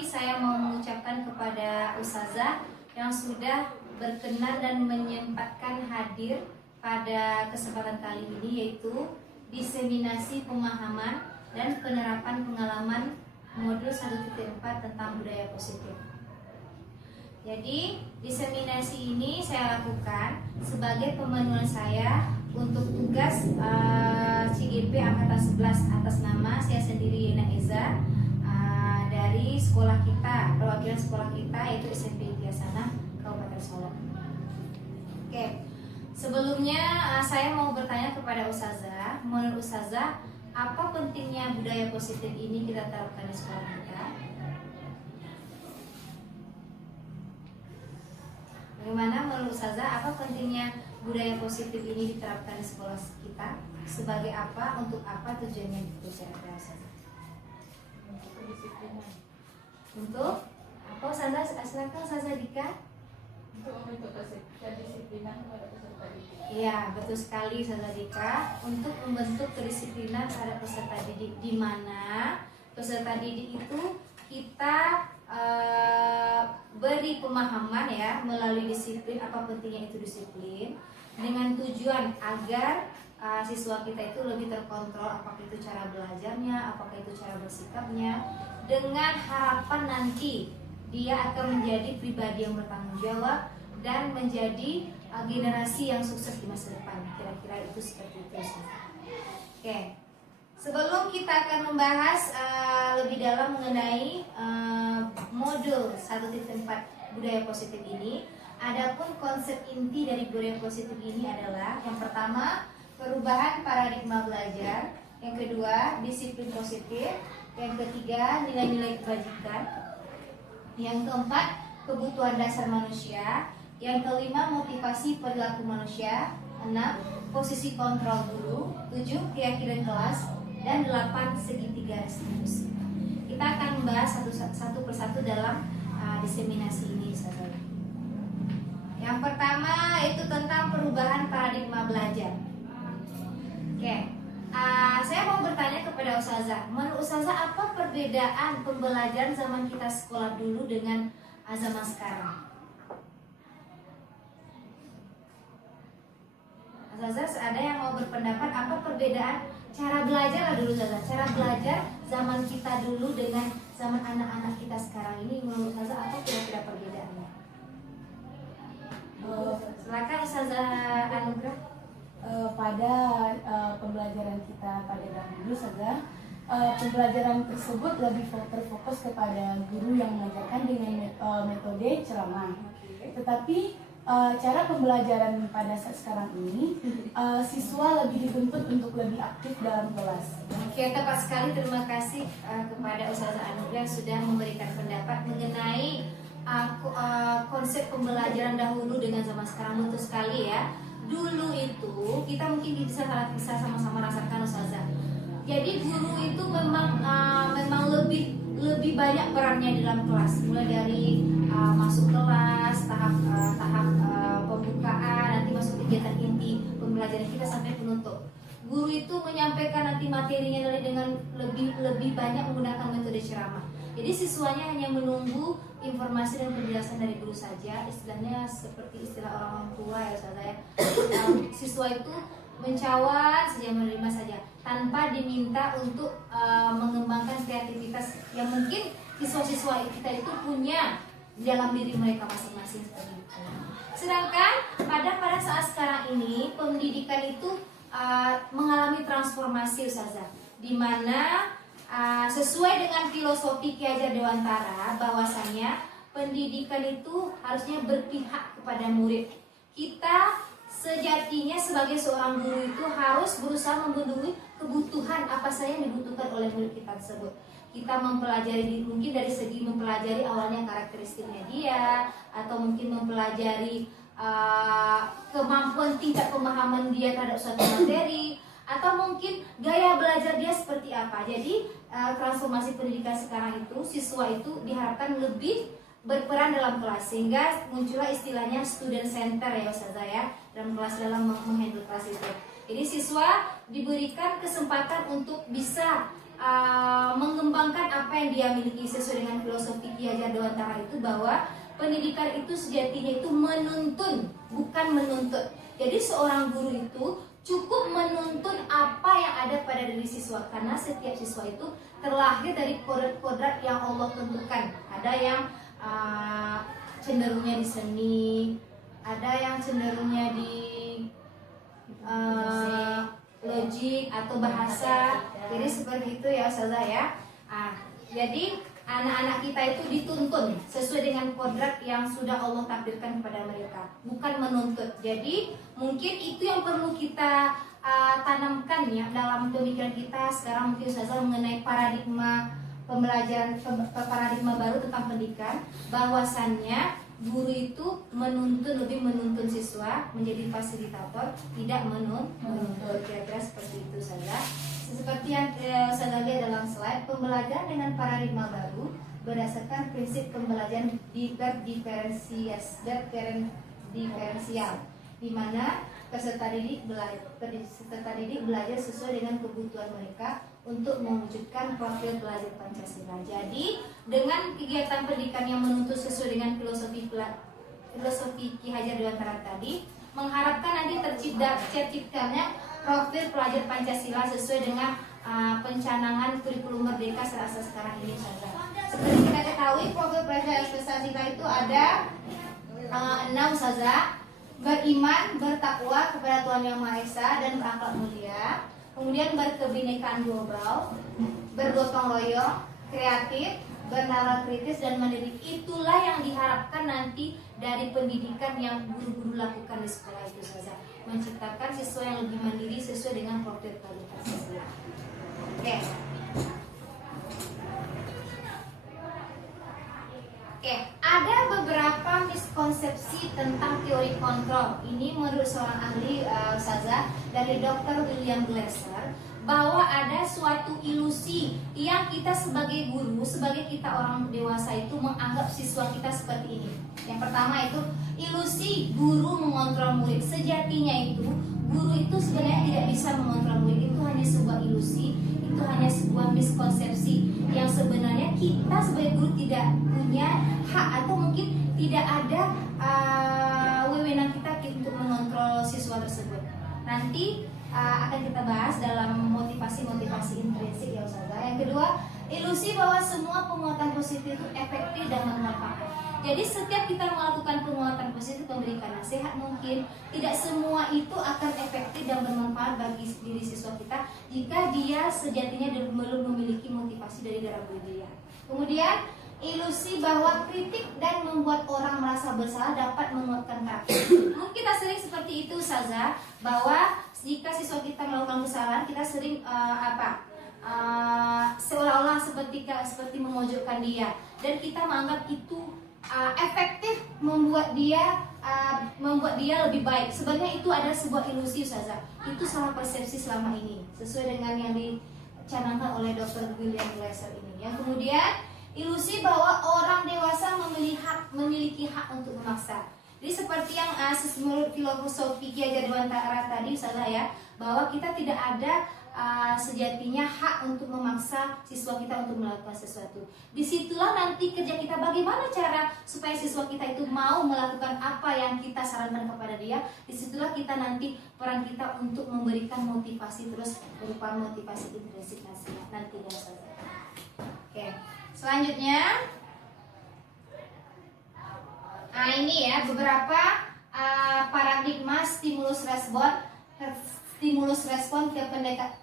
sekali saya mau mengucapkan kepada Ustazah yang sudah berkenan dan menyempatkan hadir pada kesempatan kali ini, yaitu diseminasi pemahaman dan penerapan pengalaman modul 1.4 tentang budaya positif. Jadi diseminasi ini saya lakukan sebagai pemenuhan saya untuk tugas CGP Angkatan 11 atas nama saya sendiri, Yena Eza, dari sekolah kita, perwakilan sekolah kita yaitu SMP Intiasana Kabupaten Solo. Oke, sebelumnya saya mau bertanya kepada Ustazah, menurut Ustazah, apa pentingnya budaya positif ini kita terapkan di sekolah kita? Bagaimana menurut Ustazah, apa pentingnya budaya positif ini diterapkan di sekolah kita? Sebagai apa, untuk apa, tujuannya gitu kira-kira Ustazah? Untuk kedisiplinan. Untuk apa Ustazah? Silakan Ustazah Dika. Untuk membentuk kedisiplinan kepada peserta didik. Iya, betul sekali Ustazah Dika. Untuk membentuk kedisiplinan terhadap peserta didik, di mana peserta didik itu kita beri pemahaman ya melalui disiplin, apa pentingnya itu disiplin, dengan tujuan agar siswa kita itu lebih terkontrol, apakah itu cara belajarnya, apakah itu cara bersikapnya, dengan harapan nanti dia akan menjadi pribadi yang bertanggung jawab dan menjadi generasi yang sukses di masa depan. Kira-kira itu seperti itu. Oke, sebelum kita akan membahas lebih dalam mengenai modul 1.4 budaya positif ini, adapun konsep inti dari budaya positif ini adalah yang pertama, perubahan paradigma belajar, yang kedua, disiplin positif, yang ketiga, nilai-nilai kebajikan, yang keempat, kebutuhan dasar manusia, yang kelima, motivasi perilaku manusia, 6, posisi kontrol guru, 7, keyakinan kelas, dan 8, segitiga restitusi. Kita akan membahas satu persatu dalam diseminasi ini, saudara. Yang pertama itu tentang perubahan paradigma belajar. Oke, saya mau bertanya kepada Ustazah, menurut Ustazah apa perbedaan pembelajaran zaman kita sekolah dulu dengan zaman sekarang? Ustazah, ada yang mau berpendapat apa perbedaan cara belajar lah dulu Ustazah, cara belajar zaman kita dulu dengan zaman anak-anak kita sekarang ini, menurut Ustazah apa kira-kira perbedaannya? Silakan Ustazah Anugrah. Pada pembelajaran kita pada dahulu saja, pembelajaran tersebut lebih terfokus kepada guru yang mengajarkan dengan metode ceramah. Tetapi cara pembelajaran pada saat sekarang ini, siswa lebih dituntut untuk lebih aktif dalam kelas. Oke, tepat sekali. Terima kasih kepada Ustazah Anugrah sudah memberikan pendapat mengenai konsep pembelajaran dahulu dengan zaman sekarang. Betul sekali ya. Dulu itu kita mungkin bisa sama-sama rasakan Ustazah. Jadi guru itu memang lebih banyak perannya di dalam kelas, mulai dari masuk kelas, tahap pembukaan, nanti masuk kegiatan inti pembelajaran kita sampai penutup. Guru itu menyampaikan nanti materinya dengan lebih banyak menggunakan metode ceramah. Jadi siswanya hanya menunggu informasi dan penjelasan dari guru saja, istilahnya seperti istilah orang tua ya saya. Siswa itu mencawan saja, menerima saja tanpa diminta untuk mengembangkan kreativitas yang mungkin siswa-siswa kita itu punya dalam diri mereka masing-masing seperti itu. Sedangkan pada saat sekarang ini pendidikan itu mengalami transformasi Ustazah, di mana sesuai dengan filosofi Ki Hajar Dewantara bahwasanya pendidikan itu harusnya berpihak kepada murid. Kita sejatinya sebagai seorang guru itu harus berusaha memenuhi kebutuhan apa saja yang dibutuhkan oleh murid kita tersebut. Kita mempelajari mungkin dari segi mempelajari awalnya karakteristiknya dia, atau mungkin mempelajari kemampuan tingkat pemahaman dia terhadap suatu materi, atau mungkin gaya belajar dia seperti apa. Jadi transformasi pendidikan sekarang itu siswa itu diharapkan lebih berperan dalam kelas, sehingga muncullah istilahnya student center ya Ustazah ya, dalam kelas, dalam menghandle kelas itu. Jadi siswa diberikan kesempatan untuk bisa mengembangkan apa yang dia miliki sesuai dengan filosofi Ki Hajar Dewantara itu bahwa pendidikan itu sejatinya itu menuntun, bukan menuntut. Jadi seorang guru itu cukup menuntun apa yang ada pada diri siswa, karena setiap siswa itu terlahir dari kodrat yang Allah tentukan. Ada yang cenderungnya di seni, ada yang cenderungnya di logik atau bahasa. Jadi seperti itu ya Ustazah ya. Jadi anak-anak kita itu dituntun sesuai dengan kodrat yang sudah Allah takdirkan kepada mereka, bukan menuntut. Jadi mungkin itu yang perlu kita tanamkan ya dalam pemikiran kita sekarang, mungkin Ustazah, mengenai paradigma pembelajaran, paradigma baru tentang pendidikan, bahwasannya guru itu lebih menuntun siswa, menjadi fasilitator, tidak menuntut. Kira-kira seperti itu saja. Seperti yang saya lihat dalam slide, pembelajaran dengan paradigma baru berdasarkan prinsip pembelajaran diferensial, di mana peserta didik belajar sesuai dengan kebutuhan mereka untuk mewujudkan profil pelajar Pancasila. Jadi dengan kegiatan pendidikan yang menuntut sesuai dengan filosofi Ki Hajar Dewantara tadi, mengharapkan nanti terciptanya profil pelajar Pancasila sesuai dengan pencanangan kurikulum Merdeka serasa sekarang ini saja. Seperti kita ketahui, profil pelajar Pancasila itu ada 6 saja: beriman, bertakwa kepada Tuhan Yang Maha Esa dan berakhlak mulia, kemudian berkebinekaan global, bergotong royong, kreatif, bernalar kritis dan mandiri. Itulah yang diharapkan nanti dari pendidikan yang guru-guru lakukan di sekolah itu saja, menciptakan siswa yang lebih mandiri sesuai dengan profil Pancasila. Oke, ada beberapa miskonsepsi tentang teori kontrol. Ini menurut seorang ahli Ustazah dari Dr. William Glasser, bahwa ada suatu ilusi yang kita sebagai guru, sebagai kita orang dewasa itu menganggap siswa kita seperti ini. Yang pertama itu ilusi guru mengontrol murid. Sejatinya itu guru itu sebenarnya tidak bisa mengontrol murid. Itu hanya sebuah ilusi, itu hanya sebuah miskonsepsi yang sebenarnya kita sebagai guru tidak punya hak, atau mungkin tidak ada wewenang kita untuk mengontrol siswa tersebut. Nanti akan kita bahas dalam motivasi-motivasi intrinsik ya Ustazah. Yang kedua, ilusi bahwa semua penguatan positif itu efektif dan bermanfaat. Jadi setiap kita melakukan penguatan positif, memberikan nasihat, mungkin tidak semua itu akan efektif dan bermanfaat bagi diri siswa kita jika dia sejatinya belum memiliki motivasi dari dalam diri dia. Kemudian ilusi bahwa kritik dan membuat orang merasa bersalah dapat menguatkan karakter. Mungkin kita sering seperti itu Ustazah, bahwa jika siswa kita melakukan kesalahan, kita sering seolah-olah seperti memojokkan dia, dan kita menganggap itu efektif membuat dia lebih baik. Sebenarnya itu adalah sebuah ilusi Ustazah. Itu salah persepsi selama ini, sesuai dengan yang dicanangkan oleh Dr. William Glasser ini. Yang kemudian ilusi bahwa orang dewasa memiliki hak untuk memaksa. Jadi seperti yang menurut filosofi Ki Hajar Dewantara tadi Ustazah ya, bahwa kita tidak ada sejatinya hak untuk memaksa siswa kita untuk melakukan sesuatu. Disitulah nanti kerja kita, bagaimana cara supaya siswa kita itu mau melakukan apa yang kita sarankan kepada dia. Disitulah kita nanti peran kita untuk memberikan motivasi terus berupa motivasi intrinsik nantinya Ustazah. Oke, selanjutnya ini ya beberapa paradigma stimulus respon ke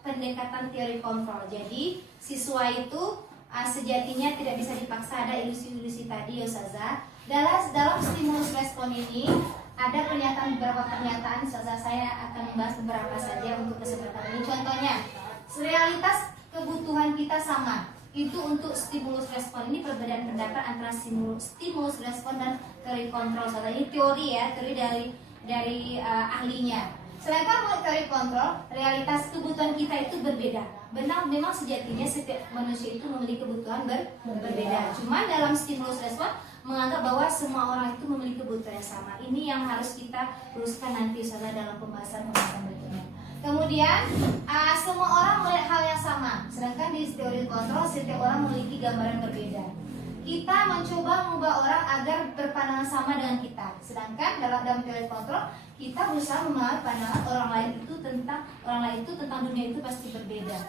pendekatan teori kontrol. Jadi siswa itu sejatinya tidak bisa dipaksa, ada ilusi-ilusi tadi ya Ustazah. Dalam stimulus respon ini ada beberapa pernyataan Ustazah, saya akan membahas beberapa saja untuk kesempatan ini. Contohnya, realitas kebutuhan kita sama. Itu untuk stimulus respon. Ini perbedaan pendapat antara stimulus respon dan teori kontrol. Ini teori ya, teori dari ahlinya. Sedangkan menurut teori kontrol, realitas kebutuhan kita itu berbeda. Benar, memang sejatinya setiap manusia itu memiliki kebutuhan berbeda. Cuman dalam stimulus respon menganggap bahwa semua orang itu memiliki kebutuhan yang sama. Ini yang harus kita luruskan nanti Ustazah dalam pembahasan berikutnya. Kemudian semua orang melihat hal yang sama, sedangkan di teori kontrol setiap orang memiliki gambaran berbeda. kita mencoba mengubah orang agar berpandangan sama dengan kita. Sedangkan dalam teori kontrol, kita berusaha memahami pandangan orang lain itu tentang dunia itu pasti berbeda.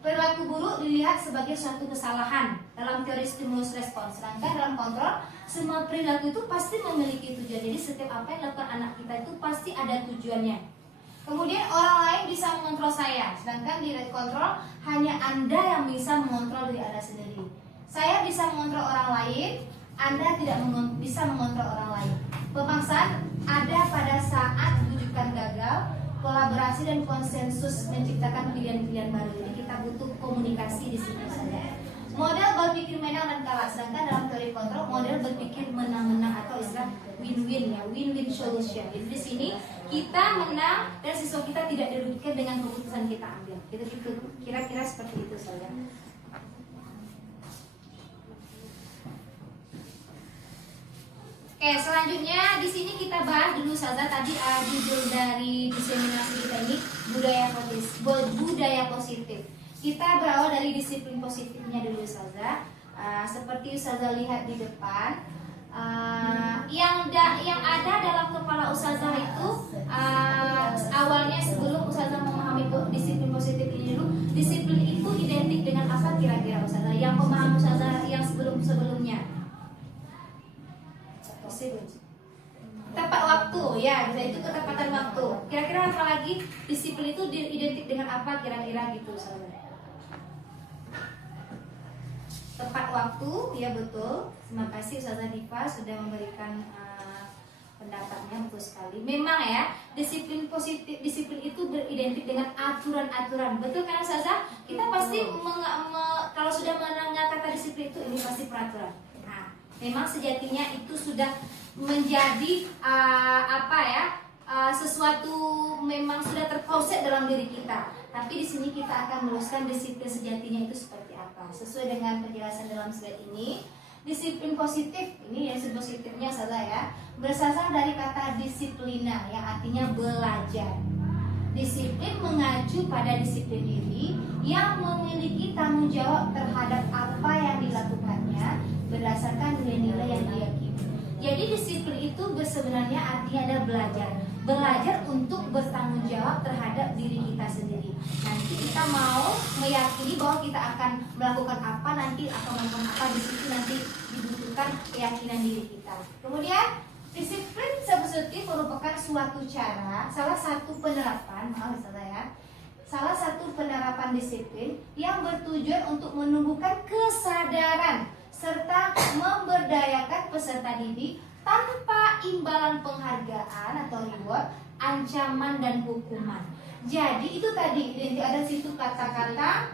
Perilaku buruk dilihat sebagai suatu kesalahan dalam teori stimulus respons. Sedangkan dalam kontrol, semua perilaku itu pasti memiliki tujuan. Jadi setiap apa yang dilakukan anak kita itu pasti ada tujuannya. Kemudian orang lain bisa mengontrol saya, sedangkan di red control hanya Anda yang bisa mengontrol diri Anda sendiri. Saya bisa mengontrol orang lain, Anda tidak bisa mengontrol orang lain. Pemaksaan ada pada saat rujukan gagal, kolaborasi dan konsensus menciptakan pilihan-pilihan baru. Jadi kita butuh komunikasi di sini saja. Model berpikir menang dan kalah, sedangkan dalam teori kontrol model berpikir menang-menang atau istilah win-win ya, win-win solution. Jadi di sini kita menang dan siswa kita tidak dirugikan dengan keputusan kita ambil. Gitu kira-kira seperti itu saja. Oke, selanjutnya di sini kita bahas dulu saja tadi judul dari diseminasi kita ini budaya positif. Kita berawal dari disiplin positifnya dulu saja. Seperti Ustazah lihat di depan, yang ada dalam kepala Ustazah itu awalnya sebelum Ustazah memahami disiplin positif ini dulu, disiplin itu identik dengan apa kira-kira Ustazah? Yang pemahaman Ustazah yang sebelumnya? Tepat waktu ya, bisa itu ketepatan waktu. Kira-kira apa lagi disiplin itu identik dengan apa kira-kira gitu Ustazah? Tepat waktu, ya betul. Terima kasih Ustazah Diva sudah memberikan pendapatnya, betul sekali. Memang ya, disiplin itu beridentik dengan aturan-aturan. Betul kan Ustazah? Kita pasti kalau sudah mendengar kata disiplin itu ini pasti peraturan. Nah, memang sejatinya itu sudah menjadi sesuatu memang sudah terkonsep dalam diri kita. Tapi di sini kita akan meluruskan disiplin sejatinya itu seperti apa. Sesuai dengan penjelasan dalam slide ini, disiplin positif ini ya, positifnya salah ya, berasal dari kata disiplina yang artinya belajar. Disiplin mengacu pada disiplin diri yang memiliki tanggung jawab terhadap apa yang dilakukannya berdasarkan nilai-nilai yang diyakini. Jadi disiplin itu sebenarnya artinya ada belajar untuk bertanggung jawab terhadap diri kita sendiri. Nanti kita mau meyakini bahwa kita akan melakukan apa, nanti akan melakukan apa, di situ nanti dibutuhkan keyakinan diri kita. Kemudian disiplin sebenarnya merupakan suatu cara, salah satu penerapan disiplin yang bertujuan untuk menumbuhkan kesadaran serta memberdayakan peserta didik tanpa imbalan penghargaan atau reward, ancaman dan hukuman. Jadi itu tadi ada situ kata-kata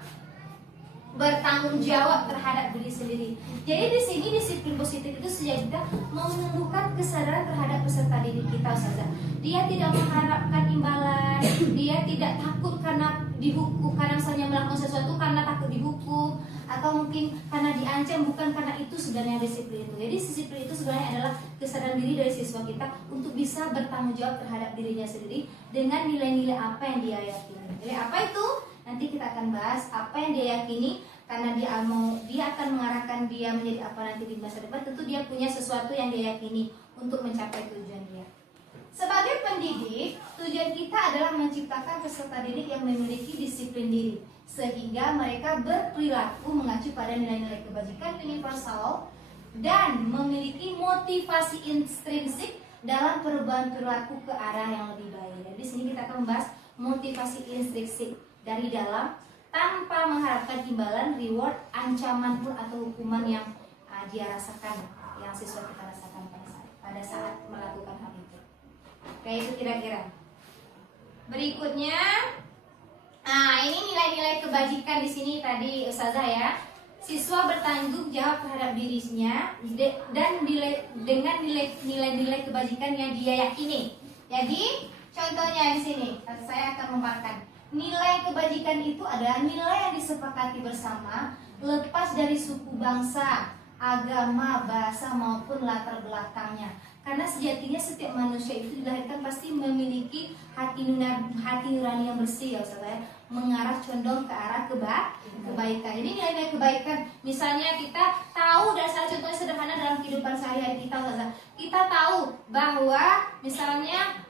bertanggung jawab terhadap diri sendiri. Jadi di sini disiplin positif itu sejak kita menumbuhkan kesadaran terhadap peserta didik kita saja. Dia tidak mengharapkan imbalan, dia tidak takut karena dihukum, karena misalnya melakukan sesuatu karena takut dihukum, atau mungkin karena diancam, bukan karena itu sebenarnya disiplin itu. Jadi disiplin itu sebenarnya adalah kesadaran diri dari siswa kita untuk bisa bertanggung jawab terhadap dirinya sendiri dengan nilai-nilai apa yang dia yakini. Jadi apa itu? Nanti kita akan bahas apa yang dia yakini, karena dia akan mengarahkan dia menjadi apa nanti di masa depan. Tentu dia punya sesuatu yang dia yakini untuk mencapai tujuan dia. Sebagai pendidik, tujuan kita adalah menciptakan peserta didik yang memiliki disiplin diri, sehingga mereka berperilaku mengacu pada nilai-nilai kebajikan universal dan memiliki motivasi intrinsik dalam perubahan perilaku ke arah yang lebih baik. Jadi di sini kita akan membahas motivasi intrinsik dari dalam, tanpa mengharapkan imbalan, reward, ancaman pun atau hukuman yang dia rasakan, yang siswa kita rasakan pada saat melakukan hal itu. Kayak itu kira-kira. Berikutnya, ini nilai-nilai kebajikan di sini tadi Ustazah ya. Siswa bertanggung jawab terhadap dirinya dan dengan nilai-nilai kebajikan yang dia yakini. Jadi contohnya di sini saya akan memaparkan. Nilai kebajikan itu adalah nilai yang disepakati bersama, lepas dari suku bangsa, agama, bahasa maupun latar belakangnya. Karena sejatinya setiap manusia itu dilahirkan pasti memiliki hati nurani yang bersih ya Ustaz ya, mengarah condong ke arah kebaikan. Jadi nilai-nilai kebaikan, misalnya kita tahu dan salah contohnya sederhana dalam kehidupan sehari-hari kita Ustaz. Kita tahu bahwa misalnya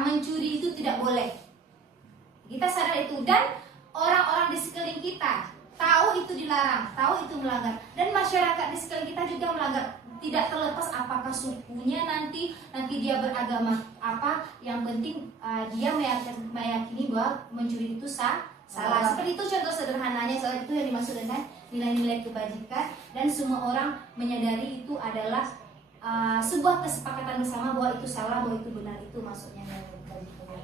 mencuri itu tidak boleh. Kita sadar itu, dan orang-orang di sekeliling kita tahu itu dilarang, tahu itu melanggar, dan masyarakat di sekeliling kita juga melanggar. Tidak terlepas apakah sukunya nanti dia beragama apa, yang penting dia meyakini bahwa mencuri itu salah. Seperti itu contoh sederhananya, soal itu yang dimaksud dengan nilai-nilai kebajikan, dan semua orang menyadari itu adalah sebuah kesepakatan bersama bahwa itu salah, bahwa itu benar, itu maksudnya nilai kebajikan.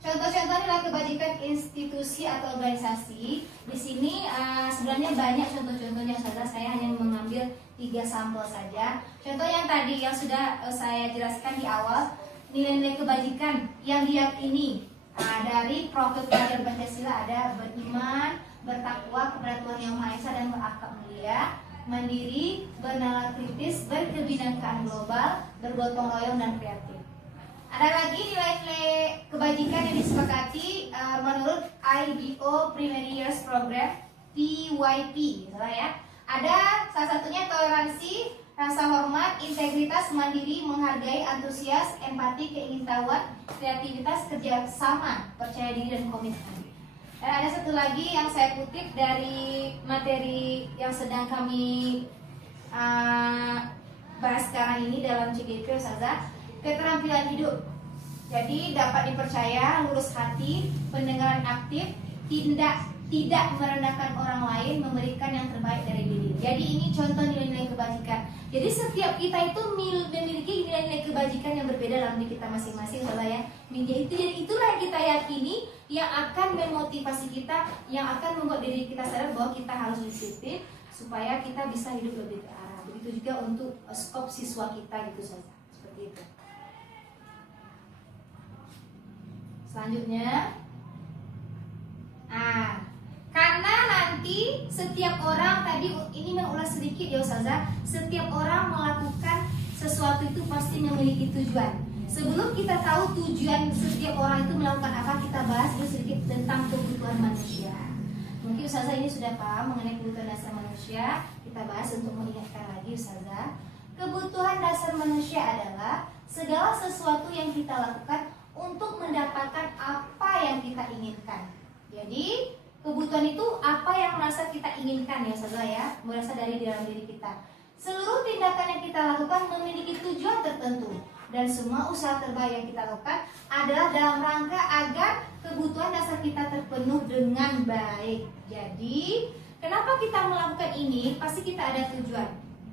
Contoh-contoh nilai kebajikan institusi atau organisasi di sini sebenarnya banyak contoh-contohnya saja. Saya hanya mengambil 3 sampel saja. Contoh yang tadi yang sudah saya jelaskan di awal, nilai-nilai kebajikan yang diyakini dari Profil Pelajar Pancasila ada beriman, bertakwa kepada Tuhan Yang Maha Esa dan berakhlak mulia, mandiri, bernalar kritis, berkebinekaan global, bergotong royong dan kreatif. Ada lagi nilai-nilai kebajikan yang disepakati menurut IBO Primary Years Program PYP, misalnya ya. Ada salah satunya toleransi, rasa hormat, integritas, mandiri, menghargai, antusias, empati, keingintahuan, kreativitas, kerja sama, percaya diri dan komitmen. Dan ada satu lagi yang saya kutip dari materi yang sedang kami bahas sekarang ini dalam CGP Ustazah, keterampilan hidup. Jadi dapat dipercaya, lurus hati, pendengaran aktif, tidak merendahkan orang lain, memberikan yang terbaik dari diri. Jadi ini contoh nilai-nilai kebajikan. Jadi setiap kita itu memiliki nilai-nilai kebajikan yang berbeda dalam diri kita masing-masing, Saudara ya. Jadi itulah yang kita yakini, yang akan memotivasi kita, yang akan membuat diri kita sadar bahwa kita harus disiplin supaya kita bisa hidup lebih ke arah. Begitu juga untuk skop siswa kita gitu saja. Seperti itu. Selanjutnya, karena nanti setiap orang, tadi ini mengulas sedikit ya Ustazah, setiap orang melakukan sesuatu itu pasti memiliki tujuan. Sebelum kita tahu tujuan setiap orang itu melakukan apa, kita bahas dulu sedikit tentang kebutuhan manusia. Mungkin Ustazah ini sudah paham mengenai kebutuhan dasar manusia. Kita bahas untuk mengingatkan lagi Ustazah. Kebutuhan dasar manusia adalah segala sesuatu yang kita lakukan untuk mendapatkan apa yang kita inginkan. Jadi kebutuhan itu apa yang merasa kita inginkan ya Saudara ya, berasal dari dalam diri kita. Seluruh tindakan yang kita lakukan memiliki tujuan tertentu, dan semua usaha terbaik yang kita lakukan adalah dalam rangka agar kebutuhan dasar kita terpenuh dengan baik. Jadi kenapa kita melakukan ini? Pasti kita ada tujuan.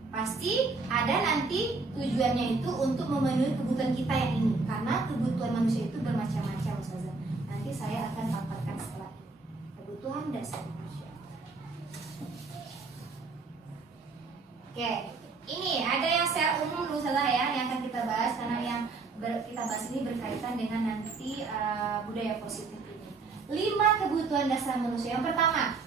Pasti ada nanti tujuannya itu untuk memenuhi kebutuhan kita yang ini. Karena kebutuhan manusia itu bermacam-macam Ustazah. Nanti saya akan paparkan setelah ini. Kebutuhan dasar manusia. Oke, ini ada yang secara umum dulu Ustazah ya, yang akan kita bahas. Karena yang kita bahas ini berkaitan dengan nanti budaya positif ini. 5 kebutuhan dasar manusia. Yang pertama,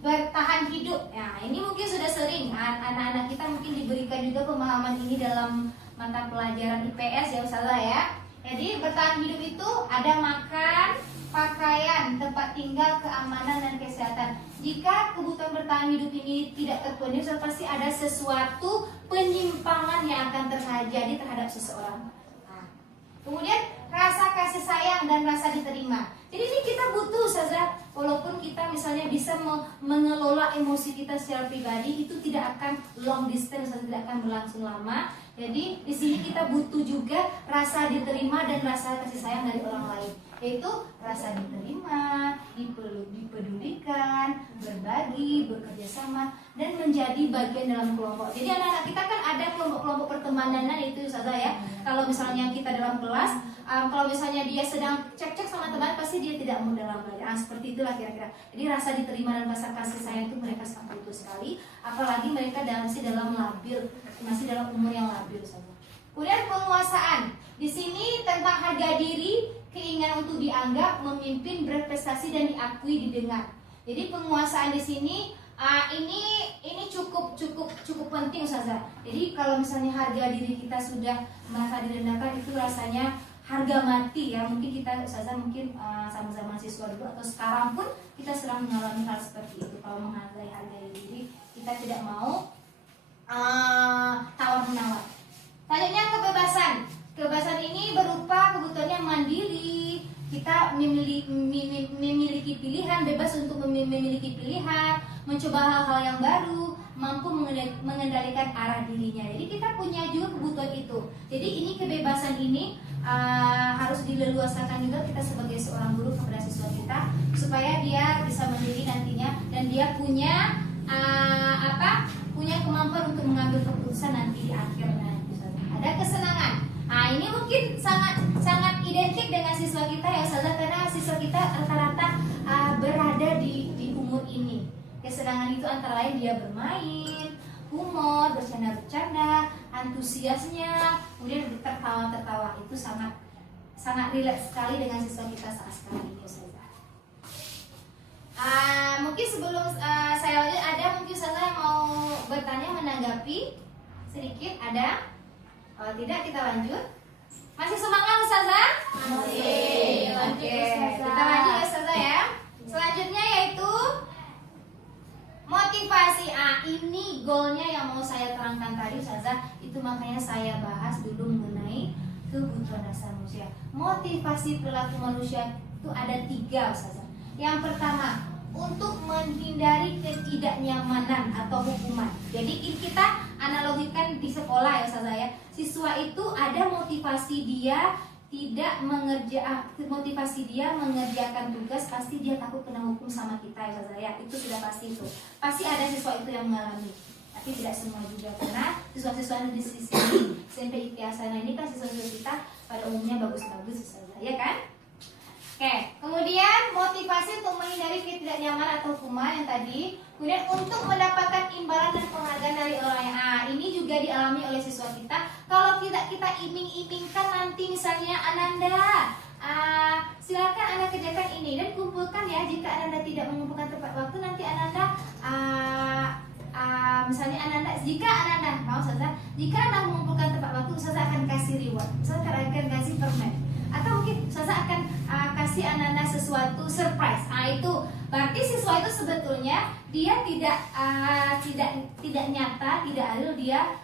bertahan hidup. Nah, ini mungkin sudah sering anak-anak kita mungkin diberikan juga pemahaman ini dalam mata pelajaran IPS ya Ustazah ya. Jadi bertahan hidup itu ada makan, pakaian, tempat tinggal, keamanan dan kesehatan. Jika kebutuhan bertahan hidup ini tidak terpenuhi, pasti ada sesuatu penyimpangan yang akan terjadi terhadap seseorang. Nah, kemudian rasa kasih sayang dan rasa diterima. Jadi ini kita butuh Ustazah, walaupun kita misalnya bisa mengelola emosi kita secara pribadi, itu tidak akan long distance, tidak akan berlangsung lama. Jadi di sini kita butuh juga rasa diterima dan rasa kasih sayang dari orang lain, yaitu rasa diterima, dipedulikan, berbagi, bekerja sama, dan menjadi bagian dalam kelompok. Jadi anak-anak kita kan ada kelompok-kelompok pertemanan itu Ustazah ya. Kalau misalnya kita dalam kelas, kalau misalnya dia sedang cek-cek sama teman, pasti dia tidak mau dalam belajar. Seperti itulah kira-kira. Jadi rasa diterima dan rasa kasih sayang itu mereka sangat butuh sekali. Apalagi mereka masih dalam umur yang labil saja. Kemudian penguasaan. Di sini tentang harga diri, keinginan untuk dianggap, memimpin, berprestasi dan diakui, didengar. Jadi penguasaan di sini Ini cukup penting Ustazah. Jadi kalau misalnya harga diri kita sudah merasa direndahkan, itu rasanya harga mati ya. Mungkin kita Ustazah mungkin sama-sama mahasiswa dulu atau sekarang pun kita sedang mengalami hal seperti itu. Kalau menghargai harga diri, kita tidak mau tawar menawar. Selanjutnya kebebasan. Kebebasan ini berupa kebutuhannya mandiri. Kita memiliki pilihan, bebas untuk memiliki pilihan, mencoba hal-hal yang baru, mampu mengendalikan arah dirinya. Jadi kita punya juga kebutuhan itu. Jadi ini kebebasan ini harus dileluaskan juga kita sebagai seorang guru kepada siswa kita, supaya dia bisa mandiri nantinya dan dia punya punya kemampuan untuk mengambil keputusan nanti di akhir nanti. Ada kesenangan. Ini mungkin sangat identik dengan siswa kita ya Ustazah, karena siswa kita rata-rata berada di umur ini. Kesenangan itu antara lain dia bermain, humor, bercanda-bercanda, antusiasnya, kemudian tertawa-tertawa. Itu sangat rileks sekali dengan siswa kita saat sekarang ini Ustazah. Mungkin sebelum saya lanjut, ada mungkin Ustazah yang mau bertanya, menanggapi sedikit, ada? Kalau tidak kita lanjut. Masih semangat Ustazah? Masih. Oke, kita lanjut ya Ustazah ya. Selanjutnya yaitu motivasi. Ini goalnya yang mau saya terangkan tadi Ustazah. Itu makanya saya bahas dulu mengenai kebutuhan dasar manusia. Motivasi perilaku manusia itu ada 3 Ustazah. Yang pertama, untuk menghindari ketidaknyamanan atau hukuman. Jadi kita analogikan di sekolah ya Ustazah ya. Siswa itu ada motivasi dia mengerjakan tugas, pasti dia takut kena hukum sama kita ya Ustazah ya. Itu sudah pasti itu. Pasti ada siswa itu yang mengalami. Tapi tidak semua juga, karena siswa-siswa di sini SMP IPA ini kan siswa-siswa kita pada umumnya bagus-bagus Ustazah ya kan? Oke, kemudian motivasi untuk menghindari ketidaknyamanan atau hukuman yang tadi. Kemudian untuk mendapatkan imbalan dan penghargaan dari orang yang ini juga dialami oleh siswa kita. Kalau tidak kita iming-imingkan nanti misalnya Ananda, silakan Anda kerjakan ini dan kumpulkan ya. Jika Ananda tidak mengumpulkan tepat waktu, nanti Ananda misalnya jika Ananda mau Ustazah, jika Anda mengumpulkan tepat waktu, Ustazah akan kasih reward, Ustazah akan kasih permen, atau mungkin Ustazah akan kasih Ananda sesuatu surprise. Itu berarti siswa itu sebetulnya dia tidak nyata, tidak adil dia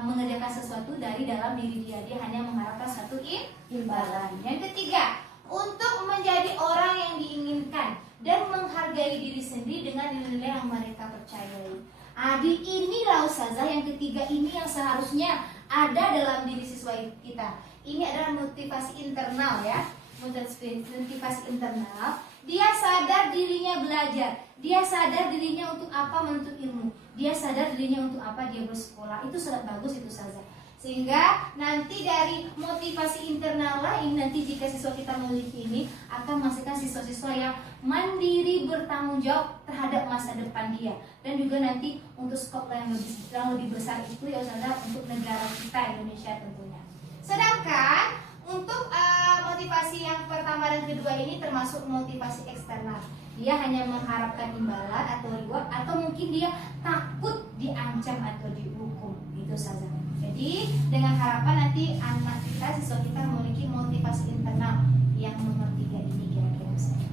mengerjakan sesuatu dari dalam diri dia. Dia hanya mengharapkan satu imbalan. Yang ketiga, untuk menjadi orang yang diinginkan dan menghargai diri sendiri dengan nilai-nilai yang mereka percayai. Inilah Ustazah yang ketiga ini yang seharusnya ada dalam diri siswa kita. Ini adalah motivasi internal ya. Motivasi internal. Dia sadar dirinya belajar. Dia sadar dirinya untuk apa menuntut ilmu. Dia sadar dirinya untuk apa dia bersekolah. Itu sangat bagus itu Ustazah. Sehingga nanti dari motivasi internal lah ini, nanti jika siswa kita memiliki ini, akan menghasilkan siswa-siswa yang mandiri, bertanggung jawab terhadap masa depan dia. Dan juga nanti untuk skop yang lebih besar itu ya Ustazah, untuk negara kita Indonesia tentunya. Sedangkan untuk motivasi yang pertama dan kedua ini termasuk motivasi eksternal. Dia hanya mengharapkan imbalan atau reward, atau mungkin dia takut diancam atau dihukum. Itu saja. Jadi dengan harapan nanti anak kita, siswa kita memiliki motivasi internal yang nomor 3 ini kira-kira saja.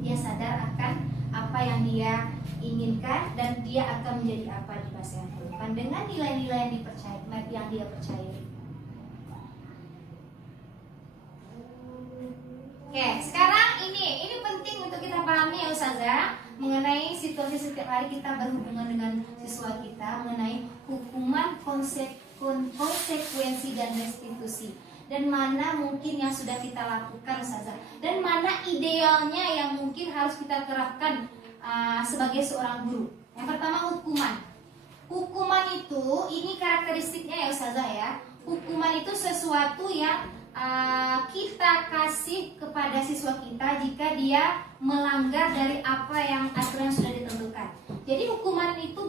Dia sadar akan apa yang dia inginkan dan dia akan menjadi apa di masa yang akan datang dengan nilai-nilai yang dia percayai. Oke, sekarang ini penting untuk kita pahami ya Ustazah, mengenai situasi setiap hari kita berhubungan dengan siswa kita, mengenai hukuman, konsekuensi dan restitusi, dan mana mungkin yang sudah kita lakukan Ustazah, dan mana idealnya yang mungkin harus kita terapkan sebagai seorang guru. Yang pertama, hukuman. Hukuman itu, ini karakteristiknya ya Ustazah ya. Hukuman itu sesuatu yang kita kasih kepada siswa kita jika dia melanggar dari apa yang aturan sudah ditentukan. Jadi hukuman itu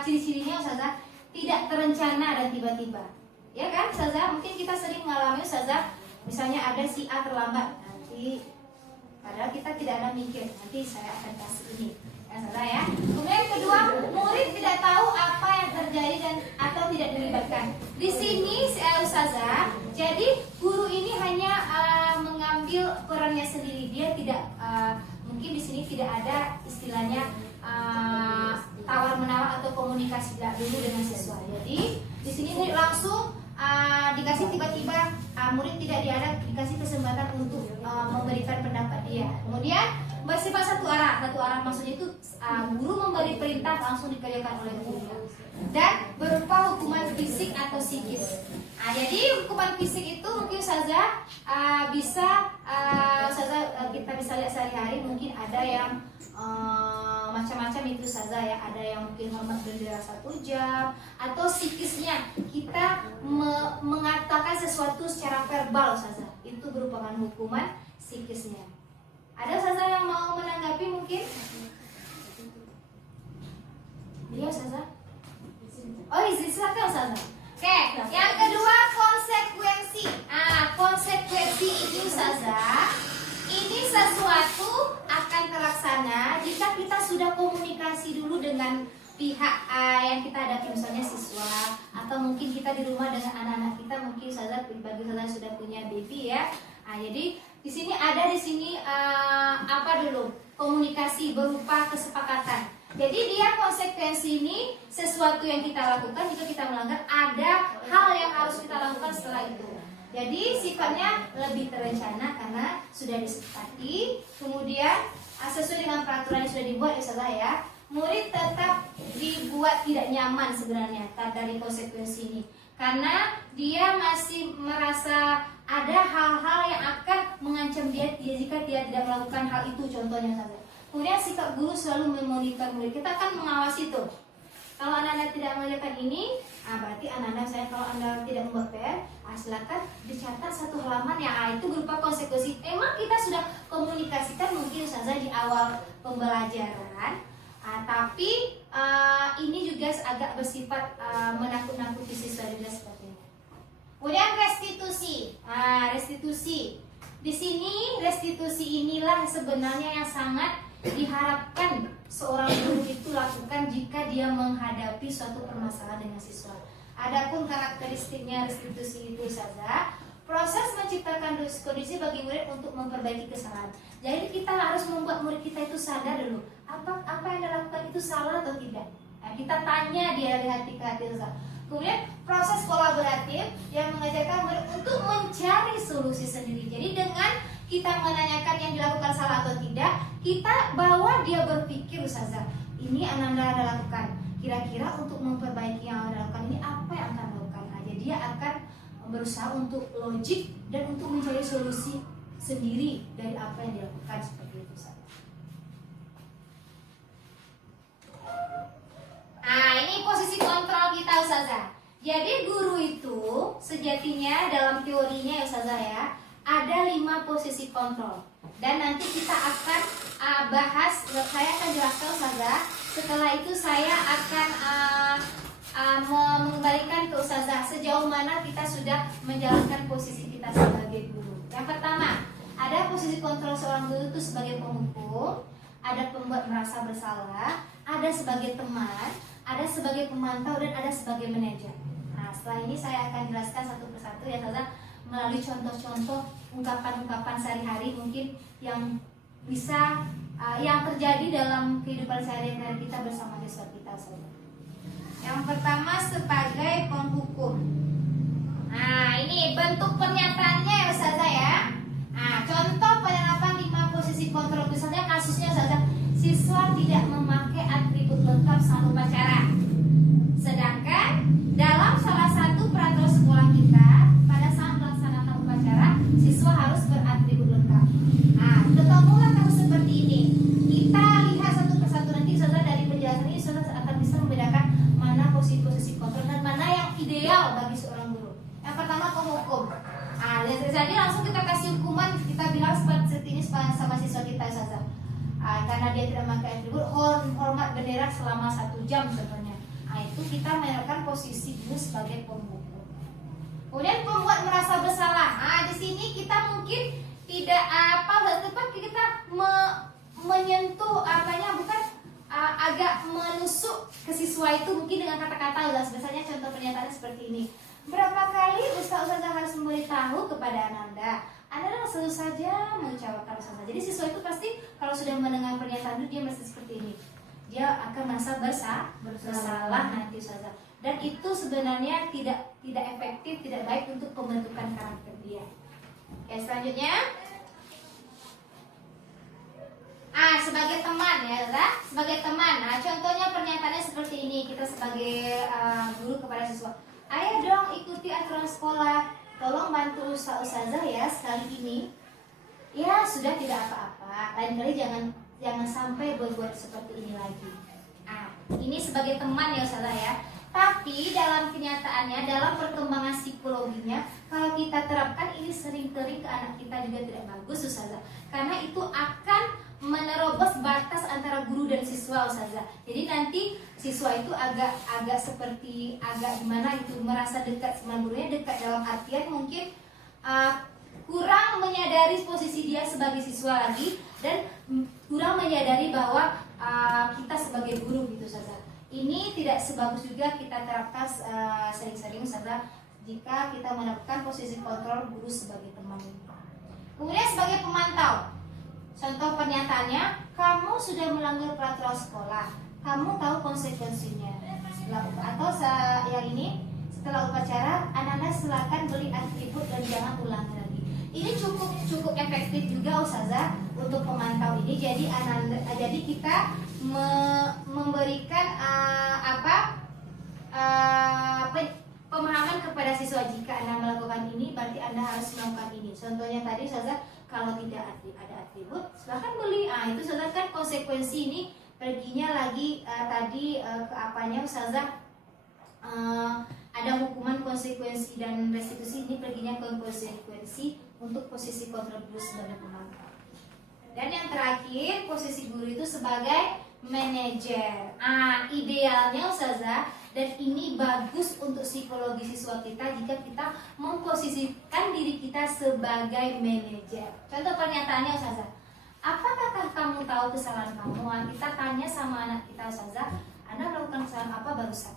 ciri-cirinya Ustazah tidak terencana dan tiba-tiba. Ya kan Ustazah, mungkin kita sering mengalami Ustazah, misalnya ada si A terlambat, nanti padahal kita tidak ada mikir nanti saya akan kasih ini. Saudara ya. Kemudian yang kedua, murid tidak tahu apa yang terjadi dan atau tidak dilibatkan. Di sini Ustazah, jadi guru ini hanya mengambil perannya sendiri. Dia tidak mungkin di sini tidak ada istilahnya tawar menawar atau komunikasi dulu dengan siswa. Jadi di sini murid langsung dikasih tiba-tiba murid tidak dikasih kesempatan untuk memberikan pendapat dia. Kemudian bersifat satu arah maksudnya itu guru memberi perintah langsung dikerjakan oleh guru dan berupa hukuman fisik atau psikis. Jadi hukuman fisik itu mungkin saja bisa kita bisa lihat sehari-hari, mungkin ada yang macam-macam itu saja ya, ada yang mungkin hormat bendera 1 jam, atau psikisnya kita mengatakan sesuatu secara verbal saja, itu merupakan hukuman psikisnya. Ada saja yang mau menanggapi mungkin? Iya saja. Oh izin silakan saja. Oke, yang kedua konsekuensi. Konsekuensi itu saja. Ini sesuatu akan terlaksana jika kita sudah komunikasi dulu dengan pihak yang kita hadapi, misalnya siswa atau mungkin kita di rumah dengan anak-anak kita, mungkin saja bagi saja sudah punya baby ya. Jadi di sini apa dulu komunikasi berupa kesepakatan. Jadi dia konsekuensi ini sesuatu yang kita lakukan jika kita melanggar, ada hal yang harus kita lakukan setelah itu. Jadi sifatnya lebih terencana karena sudah disepakati, kemudian sesuai dengan peraturan yang sudah dibuat ya saudara ya. Murid tetap dibuat tidak nyaman sebenarnya dari konsekuensi ini, karena dia masih merasa ada hal-hal yang akan mengancam dia jika dia tidak melakukan hal itu, contohnya saja. Kemudian sikap guru selalu memonitor murid, kita akan mengawasi itu. Kalau anak-anak tidak mengerjakan ini, berarti anak-anak saya kalau anda tidak membuat PR, silakan dicatat 1 halaman yang itu berupa konsekuensi. Memang kita sudah komunikasikan mungkin saja di awal pembelajaran, tapi ini juga agak bersifat menakut-nakuti siswa juga seperti ini. Kemudian restitusi. Restitusi. Di sini restitusi inilah sebenarnya yang sangat diharapkan seorang guru itu lakukan jika dia menghadapi suatu permasalahan dengan siswa. Adapun karakteristiknya restitusi itu saja, proses menciptakan kondisi bagi murid untuk memperbaiki kesalahan. Jadi kita harus membuat murid kita itu sadar dulu apa yang dilakukan itu salah atau tidak. Kita tanya dia dari hati ke hati. Kemudian proses kolaboratif yang mengajarkan murid untuk mencari solusi sendiri. Jadi dengan kita menanyakan yang dilakukan salah atau tidak, kita bawa dia berpikir Ustazah, ini Ananda lakukan, kira-kira untuk memperbaiki yang Anda lakukan ini apa yang akan lakukan. Jadi dia akan berusaha untuk logik dan untuk mencari solusi sendiri dari apa yang dilakukan, seperti itu Ustazah. Ini posisi kontrol kita Ustazah. Jadi guru itu sejatinya dalam teorinya ya Ustazah ya, ada 5 posisi kontrol. Dan nanti kita akan bahas, saya akan jelaskan Ustazah. Setelah itu saya akan mengembalikan ke Ustazah sejauh mana kita sudah menjalankan posisi kita sebagai guru. Yang pertama, ada posisi kontrol seorang guru itu sebagai penghukum, ada pembuat merasa bersalah, ada sebagai teman, ada sebagai pemantau, dan ada sebagai manajer. Setelah ini saya akan jelaskan satu persatu ya Ustazah, melalui contoh-contoh ungkapan-ungkapan sehari-hari mungkin yang bisa yang terjadi dalam kehidupan sehari-hari kita bersama siswa kita Ustazah. Yang pertama sebagai penghukum. Ini bentuk pernyataannya ya Ustazah ya. Contoh penerapan 5 posisi kontrol. Misalnya kasusnya Ustazah, siswa tidak memakai atribut lengkap saat upacara. Sedangkan dalam salah satu peraturan sekolah kita, pada saat melaksanakan upacara, siswa harus beratribut lengkap. Ketemulah kasus seperti ini. Kita lihat satu persatu nanti Ustazah, dari penjelasan ini Ustazah akan bisa membedakan mana posisi-posisi kontrol dan mana yang ideal bagi seorang guru. Yang pertama penghukum. Jadi langsung kita kasih hukuman, kita bilang seperti ini sama siswa kita Ustazah. Karena dia tidak memakai atribut, hormat bendera selama 1 jam contohnya. Itu kita menerapkan posisi guru sebagai penghukum. Kemudian pembuat merasa bersalah. Di sini kita mungkin tidak tepat kita menyentuh bukan agak menusuk ke siswa itu mungkin dengan kata-kata. Biasanya contoh pernyataannya seperti ini. Berapa kali ustazah harus memberitahu kepada Ananda? Ananda selalu saja mengucapkan ustazah. Jadi siswa itu pasti kalau sudah mendengar pernyataan itu dia merasa seperti ini. Dia akan merasa bersalah nanti ustazah. Dan itu sebenarnya tidak efektif, tidak baik untuk pembentukan karakter dia. Oke, selanjutnya. Sebagai teman ya, sebagai teman. Contohnya pernyataannya seperti ini. Kita sebagai guru kepada siswa. Ayo dong ikuti aturan sekolah. Tolong bantu ustazah ya sekali ini. Ya sudah, tidak apa-apa. Lain kali jangan sampai buat seperti ini lagi. Ini sebagai teman ya ustazah ya. Tapi dalam kenyataannya, dalam perkembangan psikologinya, kalau kita terapkan ini sering-sering ke anak kita juga tidak bagus ustazah. Karena itu akan menerobos batas antara guru dan siswa ustazah. Jadi nanti siswa itu agak seperti gimana itu, merasa dekat sama gurunya, dekat dalam artian mungkin kurang menyadari posisi dia sebagai siswa lagi, dan kurang menyadari bahwa kita sebagai guru gitu ustazah. Ini tidak sebagus juga kita terapkan sering-sering ustazah jika kita menerapkan posisi kontrol guru sebagai teman. Kemudian sebagai pemantau. Contoh pernyataannya, kamu sudah melanggar peraturan sekolah, kamu tahu konsekuensinya. Yang ini, setelah upacara, Ananda silakan beli atribut dan jangan ulangi lagi. Ini cukup efektif juga ustazah untuk pemantau ini. Jadi kita memberikan pemahaman kepada siswa, jika Anda melakukan ini berarti Anda harus melakukan ini. Contohnya tadi ustazah, kalau tidak ada atribut silahkan beli. Itu ustazah kan konsekuensi ini perginya lagi ke apanya ustazah, ada hukuman, konsekuensi dan restitusi. Ini perginya ke konsekuensi untuk posisi kontrol guru sebagai pemantau. Dan yang terakhir, posisi guru itu sebagai manajer. Idealnya ustazah, dan ini bagus untuk psikologi siswa kita jika kita memposisikan diri kita sebagai manajer. Contoh pernyataannya ustazah, apakah kamu tahu kesalahan kamu? Kita tanya sama anak kita ustazah, Anda melakukan kesalahan apa barusan?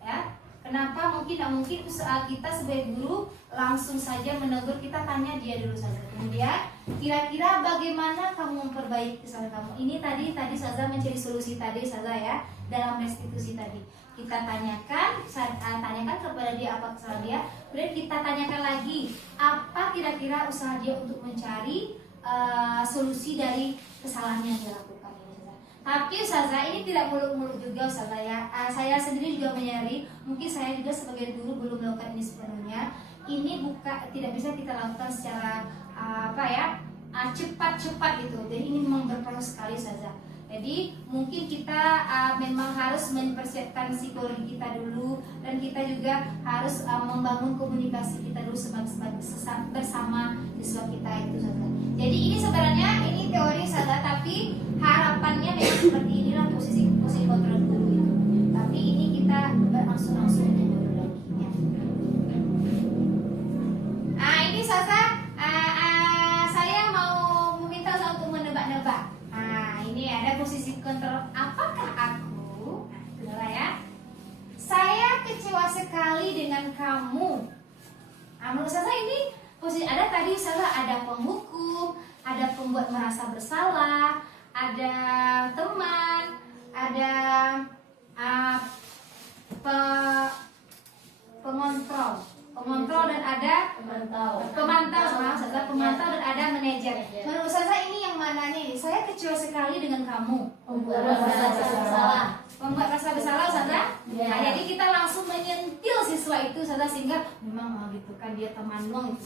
Ya, kenapa mungkin kita sebagai guru langsung saja menegur, kita tanya dia dulu saja. Kemudian kira-kira bagaimana kamu memperbaiki kesalahan kamu? Ini tadi saja mencari solusi tadi saja ya, dalam restitusi tadi. Kita tanyakan kepada dia apa kesalahan dia. Kemudian kita tanyakan lagi apa kira-kira usaha dia untuk mencari solusi dari kesalahan yang dia lakukan ini. Tapi ustazah, ini tidak muluk-muluk juga ustazah ya. Saya sendiri juga menyadari, mungkin saya juga sebagai guru belum melakukan ini sepenuhnya. Ini tidak bisa kita lakukan secara cepat gitu. Jadi ini memang berpengaruh sekali ustazah. Jadi mungkin kita memang harus mempersiapkan psikologi kita dulu, dan kita juga harus membangun komunikasi kita dulu bersama siswa kita itu saja. Jadi ini sebenarnya ini teori saja, tapi harapannya memang seperti inilah posisi kontrol guru itu. Tapi ini kita berangsur-angsur dulu lagi. Ini saja. Saya mau meminta untuk menebak-nebak. Ini ada posisi kontrol. Apakah aku? Itulah ya. Saya kecewa sekali dengan kamu. Menurut saya ini posisi ada tadi salah, ada penghukum, ada pembuat merasa bersalah, ada teman, ada pengontrol dan ada pemantau dan ada manajer. Menurut saya ini yang mananya ini? Saya kecewa sekali dengan kamu. Membuat rasa bersalah saja. Jadi kita langsung menyentil siswa itu saja, sehingga memang gitu kan dia termenung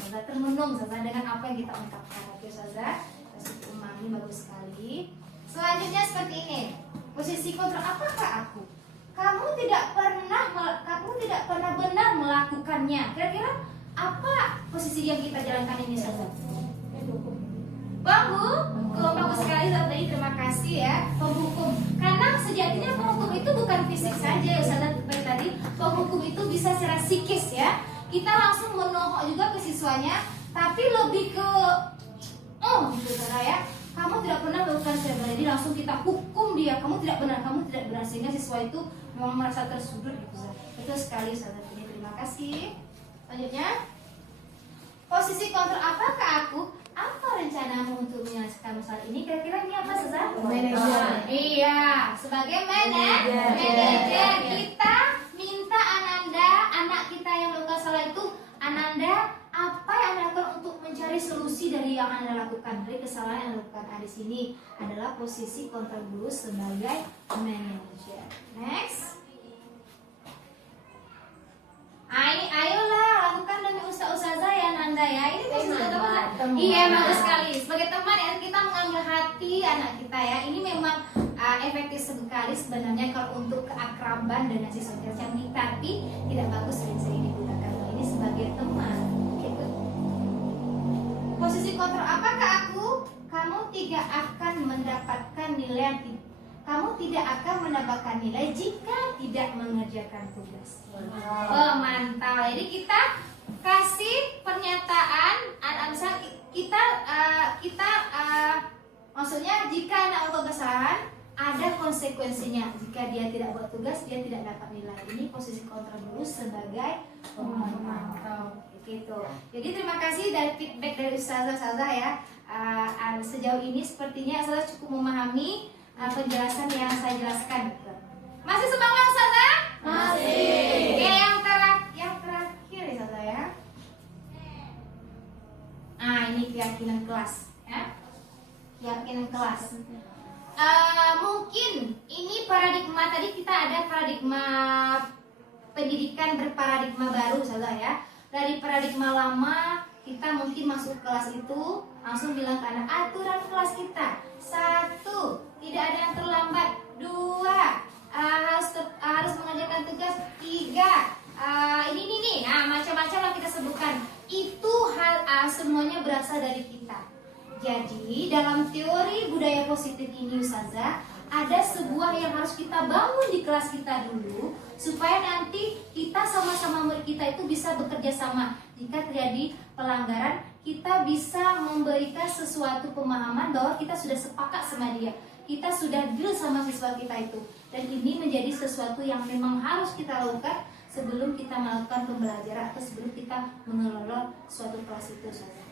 saja dengan apa yang kita ungkapkan. Oke saja, kasih umami bagus sekali. Selanjutnya seperti ini, posisi kontrol. Apakah aku? Kamu tidak pernah benar melakukannya. Kira-kira apa posisi yang kita jalankan ini saja? Bagus sekali tadi, terima kasih ya. Penghukum, karena sejatinya penghukum itu bukan fisik saja ya Ustazah, seperti tadi. Penghukum itu bisa secara psikis ya. Kita langsung menohok juga ke siswanya, tapi lebih ke gitu Ustazah ya. kamu tidak pernah melakukan verbal, jadi langsung kita hukum dia, kamu tidak benar, sehingga siswa itu memang merasa tersudut gitu. Betul sekali Ustazah. Terima kasih. Selanjutnya, posisi kontrol apakah aku? Apa rencanamu untuk menyelesaikan masalah ini? Kira-kira ini apa Ustazah? Manajer. Iya, sebagai manajer kita minta Ananda, anak kita yang melakukan salah itu, Ananda, apa yang Anda lakukan untuk mencari solusi dari yang Anda lakukan, dari kesalahan yang Anda lakukan? Di sini adalah posisi kontrol guru sebagai manajer. Next. Ini ayolah lakukan demi ustazah ya Nanda ya. Ini posisi teman. Iya, bagus sekali. Sebagai teman ya, kita mengambil hati anak kita ya. Ini memang efektif sekali sebenarnya kalau untuk keakraban dengan siswa kita, tapi tidak bagus sering-sering digunakan. Ini sebagai teman. Gitu. Posisi kontrol apakah aku? Kamu tidak akan mendapatkan nilai yang kamu tidak akan mendapatkan nilai jika tidak mengerjakan tugas. Oh, mantap. Jadi kita kasih pernyataan, misalnya kita maksudnya jika anak melakukan kesalahan ada konsekuensinya. Jika dia tidak buat tugas, dia tidak dapat nilai. Ini posisi kontrol dulu sebagai pemantau. Gitu. Jadi terima kasih dari feedback dari ustazah ya. Sejauh ini sepertinya ustazah cukup memahami penjelasan yang saya jelaskan. Masih semangat ustazah? Masih. Oke, yang terakhir ya ustazah ya. Ini keyakinan kelas ya. Keyakinan kelas. Mungkin ini paradigma, tadi kita ada paradigma pendidikan berparadigma baru ustazah ya. Dari paradigma lama kita mungkin masuk kelas itu langsung bilang ke anak aturan kelas kita. 1, tidak ada yang terlambat. 2, harus mengerjakan tugas. 3, ini macam-macam yang kita sebutkan. Itu hal semuanya berasal dari kita. Jadi dalam teori budaya positif ini ustazah, ada sebuah yang harus kita bangun di kelas kita dulu, supaya nanti kita sama-sama murid kita itu bisa bekerja sama. Jika terjadi pelanggaran, kita bisa memberikan sesuatu pemahaman bahwa kita sudah sepakat sama dia, kita sudah deal sama siswa kita itu. Dan ini menjadi sesuatu yang memang harus kita lakukan sebelum kita melakukan pembelajaran atau sebelum kita mengelola suatu kelas itu saja.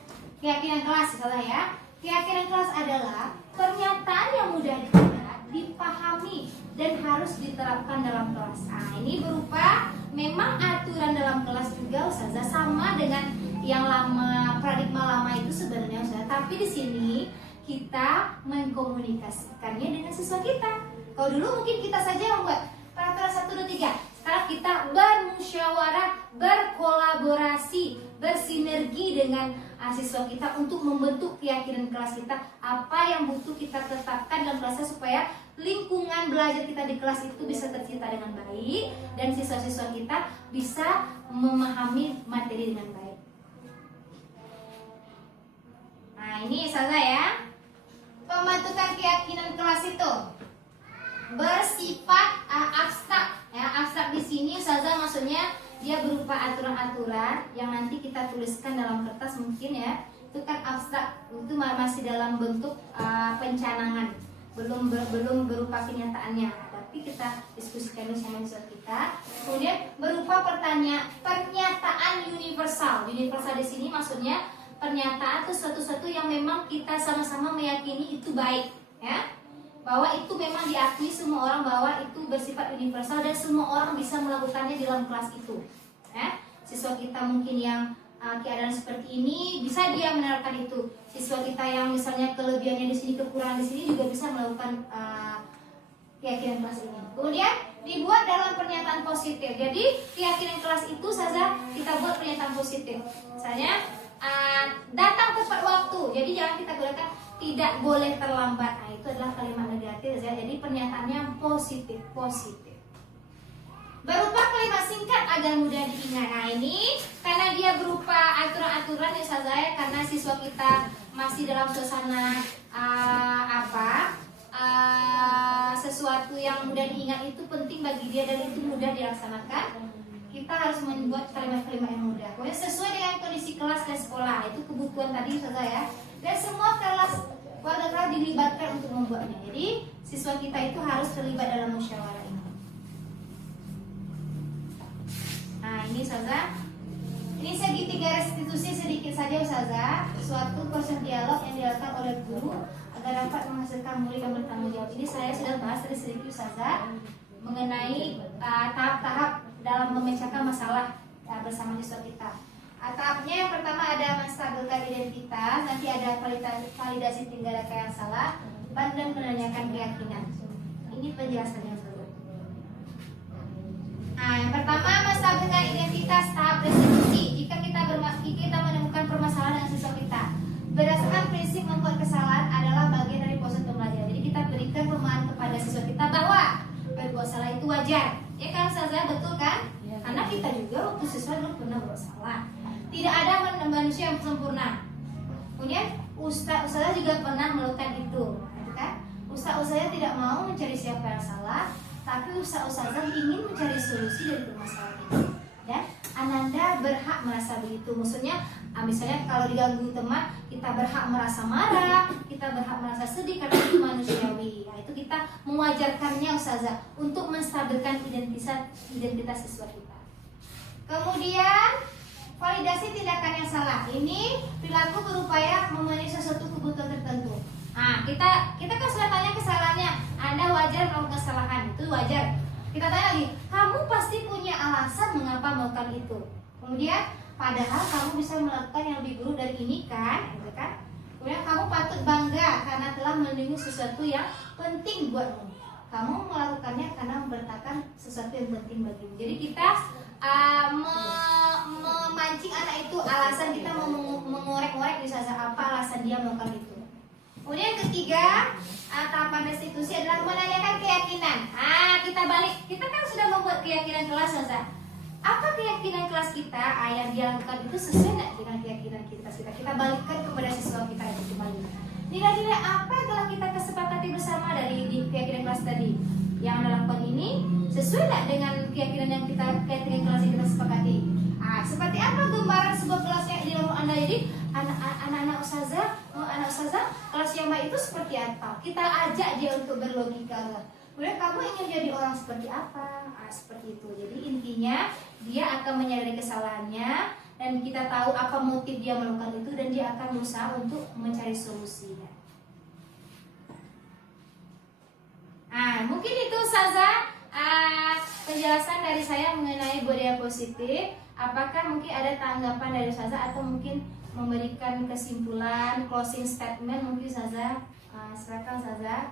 Keyakinan kelas salah ya. Keyakinan kelas adalah pernyataan yang mudah diingat, dipahami dan harus diterapkan dalam kelas. Ini berupa memang aturan dalam kelas juga ustazah, sama dengan yang lama, paradigma lama itu sebenarnya ustazah. Tapi di sini kita mengkomunikasikannya dengan siswa kita. Kalau dulu mungkin kita saja membuat peraturan 1, 2, 3. Sekarang kita bermusyawarah, berkolaborasi, bersinergi dengan siswa kita untuk membentuk keyakinan kelas kita. Apa yang butuh kita tetapkan dalam kelasnya supaya lingkungan belajar kita di kelas itu bisa tercipta dengan baik dan siswa-siswa kita bisa memahami materi dengan baik. Ini saja ya. Pembentukan keyakinan kelas itu bersifat abstrak ya. Abstrak di sini ustazah maksudnya dia berupa aturan-aturan yang nanti kita tuliskan dalam kertas mungkin ya. Itu kan abstrak, itu masih dalam bentuk pencanangan, belum berupa kenyataannya. Tapi kita diskusikan dulu sama siswa kita. Kemudian berupa pernyataan universal. Universal di sini maksudnya pernyataan itu suatu-suatu yang memang kita sama-sama meyakini itu baik ya. Bahwa itu memang diakui semua orang bahwa itu bersifat universal dan semua orang bisa melakukannya di dalam kelas itu ya. Siswa kita mungkin yang keadaan seperti ini bisa dia menerapkan itu. Siswa kita yang misalnya kelebihannya di sini, kekurangan di sini juga bisa melakukan keyakinan kelas ini. Kemudian dibuat dalam pernyataan positif. Jadi keyakinan kelas itu saja kita buat pernyataan positif. Misalnya datang tepat waktu. Jadi jangan kita gunakan tidak boleh terlambat. Itu adalah kalimat negatif ya. Jadi pernyataannya positif. Berupa kalimat singkat agar mudah diingat. Ini karena dia berupa aturan-aturan ya saya, karena siswa kita masih dalam suasana sesuatu yang mudah diingat itu penting bagi dia dan itu mudah dilaksanakan. Kita harus membuat kalimat-kalimat yang mudah. Pokoknya sesuai dengan kondisi kelas dan sekolah. Itu kebutuhan tadi saja ya. Dan semua kelas Warga kelas dilibatkan untuk membuatnya. Jadi siswa kita itu harus terlibat dalam musyawarah ini. Nah ini Ustazah, ini segitiga restitusi sedikit saja Ustazah, suatu proses dialog yang dilakukan oleh guru agar dapat menghasilkan murid yang bertanggung jawab. Ini saya sudah bahas tadi sedikit Ustazah mengenai tahap-tahap dalam memecahkan masalah bersama siswa kita. Tahapnya yang pertama ada menstabilkan identitas, nanti ada validasi tinggal data yang salah, dan menanyakan keyakinan. Ini penjelasannya Ustazah. Nah, yang pertama menstabilkan identitas tahap restitusi. Jika kita menemukan permasalahan dengan siswa kita, berdasarkan prinsip membuat kesalahan adalah bagian dari proses pembelajaran. Jadi kita berikan pemahaman kepada siswa kita bahwa berbuat salah itu wajar. Ya kan Ustazah, betul kan? Ya. Karena kita juga waktu siswa dulu pernah berbuat salah. Tidak ada manusia yang sempurna. Kemudian Ustazah juga pernah melakukan itu, kan? Ustazah tidak mau mencari siapa yang salah, tapi Ustazah ingin mencari solusi dari permasalahan itu. Dan Ananda berhak merasa begitu. Maksudnya, misalnya kalau diganggu teman, kita berhak merasa marah, kita berhak merasa sedih karena itu manusiawi. Nah, itu kita mewajarkannya Ustazah untuk menstabilkan identitas siswa kita. Kemudian validasi tindakan yang salah. Ini perilaku berupaya memenuhi sesuatu kebutuhan tertentu. Nah, kita kan sudah tanya kesalahannya. Anda wajar melakukan kesalahan, itu wajar. Kita tanya lagi, kamu pasti punya alasan mengapa melakukan itu. Kemudian, padahal kamu bisa melakukan yang lebih buruk dari ini kan, gitu kan? Kemudian kamu patut bangga karena telah melindungi sesuatu yang penting buatmu. Kamu melakukannya karena memberitakan sesuatu yang penting bagimu. Jadi kita memancing anak itu, alasan kita mengorek-ngorek bisa apa alasan dia melakukan itu. Kemudian ketiga, tahapan restitusi adalah menanyakan keyakinan. Kita balik, kita kan sudah membuat keyakinan kelas Ustazah. Apa keyakinan kelas kita yang dia lakukan itu sesuai tidak dengan keyakinan kita? Kita balikkan kepada siswa kita itu kembali. Nilai-nilai apa yang telah kita kesepakati bersama dari keyakinan kelas tadi? Yang Anda lakukan ini sesuai tidak dengan keyakinan yang keyakinan kelas yang kita sepakati? Seperti apa gambaran sebuah kelas yang di dalam Anda? Jadi anak-anak Ustazah kelas yang baik itu seperti apa? Kita ajak dia untuk berlogika. Kemudian kamu ingin jadi orang seperti apa? Seperti itu. Jadi intinya dia akan menyadari kesalahannya dan kita tahu apa motif dia melakukan itu dan dia akan berusaha untuk mencari solusinya. Mungkin itu Ustazah penjelasan dari saya mengenai budaya positif. Apakah mungkin ada tanggapan dari Ustazah atau mungkin memberikan kesimpulan, closing statement mungkin Ustazah? Silakan Ustazah.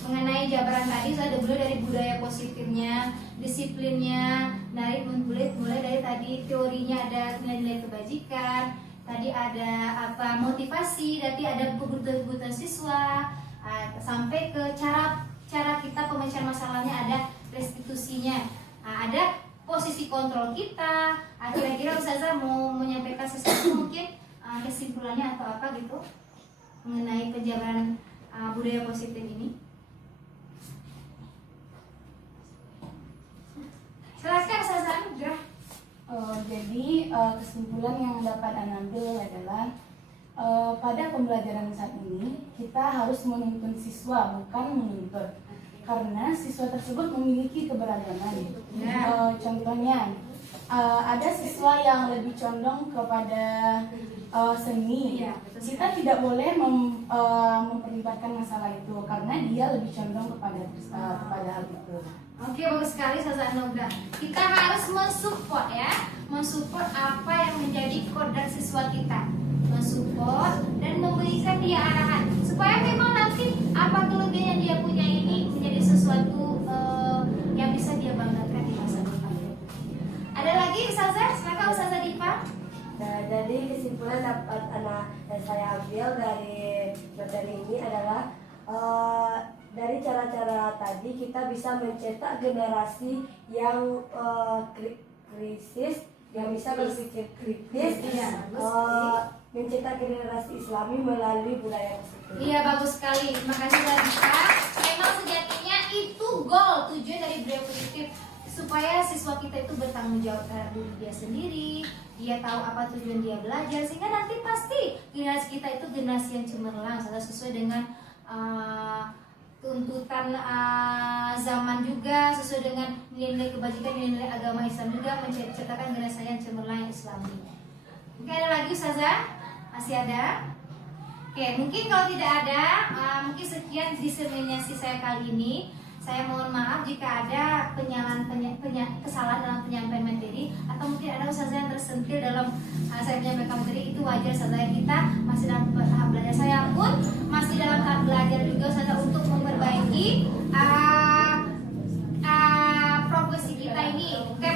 Mengenai jabaran tadi saya udah dari budaya positifnya, disiplinnya, mulai dari tadi teorinya ada nilai-nilai kebajikan, tadi ada motivasi, tadi ada kebutuhan siswa, sampai ke cara kita pemecahan masalahnya, ada restitusinya, ada posisi kontrol kita. Kira-kira Ustazah mau menyampaikan sesuatu mungkin kesimpulannya atau apa gitu mengenai penjabaran budaya positif ini? Silakan Ustazah Nugrah. Jadi kesimpulan yang dapat Anda ambil adalah pada pembelajaran saat ini kita harus menuntun siswa bukan menuntut, karena siswa tersebut memiliki keberagaman. Contohnya ada siswa yang lebih condong kepada seni. Kita tidak boleh memperlibatkan masalah itu karena dia lebih condong kepada hal itu. Oke, bagus sekali Ustazah Nugrah. Kita harus mensupport mensupport apa yang menjadi kodrat siswa kita, mensupport dan memberikan dia arahan supaya memang nanti apa kelebihan yang dia punya ini menjadi sesuatu yang bisa dia banggakan di masa depan. Ada lagi Ustazah? Silakan Ustazah Diva. Nah, jadi kesimpulan dapat yang saya ambil dari materi ini adalah dari cara-cara tadi kita bisa mencetak generasi yang kritis, yang bisa berpikir kritis, mencetak generasi Islami melalui budaya positif. Iya, bagus sekali. Terima kasih Diva. Memang sejatinya itu goal tujuan dari budaya positif, supaya siswa kita itu itu bertanggung jawab terhadap diri dia sendiri, dia tahu apa tujuan dia belajar, sehingga nanti pasti generasi kita itu generasi yang cemerlang, sesuai dengan tuntutan zaman juga, sesuai dengan nilai-nilai kebajikan, nilai-nilai agama Islam juga, menciptakan generasi yang cemerlang yang Islami. Mungkin ada lagi Ustazah? Masih ada? Oke, mungkin kalau tidak ada, mungkin sekian diseminasi saya kali ini. Saya mohon maaf jika ada kesalahan dalam penyampaian materi, atau mungkin ada Ustazah yang tersentil dalam saya menyampaikan materi. Itu wajar, Ustazah, kita masih dalam tahap belajar. Saya pun masih dalam tahap belajar juga, Ustazah, untuk memperbaiki profesi kita ini,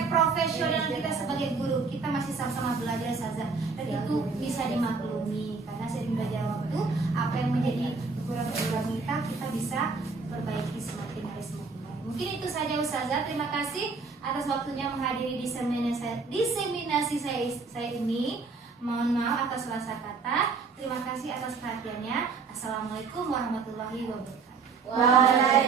profesional kita sebagai guru. Kita masih sama-sama belajar, Ustazah, dan itu bisa dimaklumi karena sering belajar waktu. Apa yang menjadi kekurangan kita bisa perbaiki semakin hari semakin baik. Mungkin itu saja Ustazah. Terima kasih atas waktunya menghadiri diseminasi saya ini. Mohon maaf atas salah kata. Terima kasih atas perhatiannya. Assalamualaikum warahmatullahi wabarakatuh. Waalaikumsalam.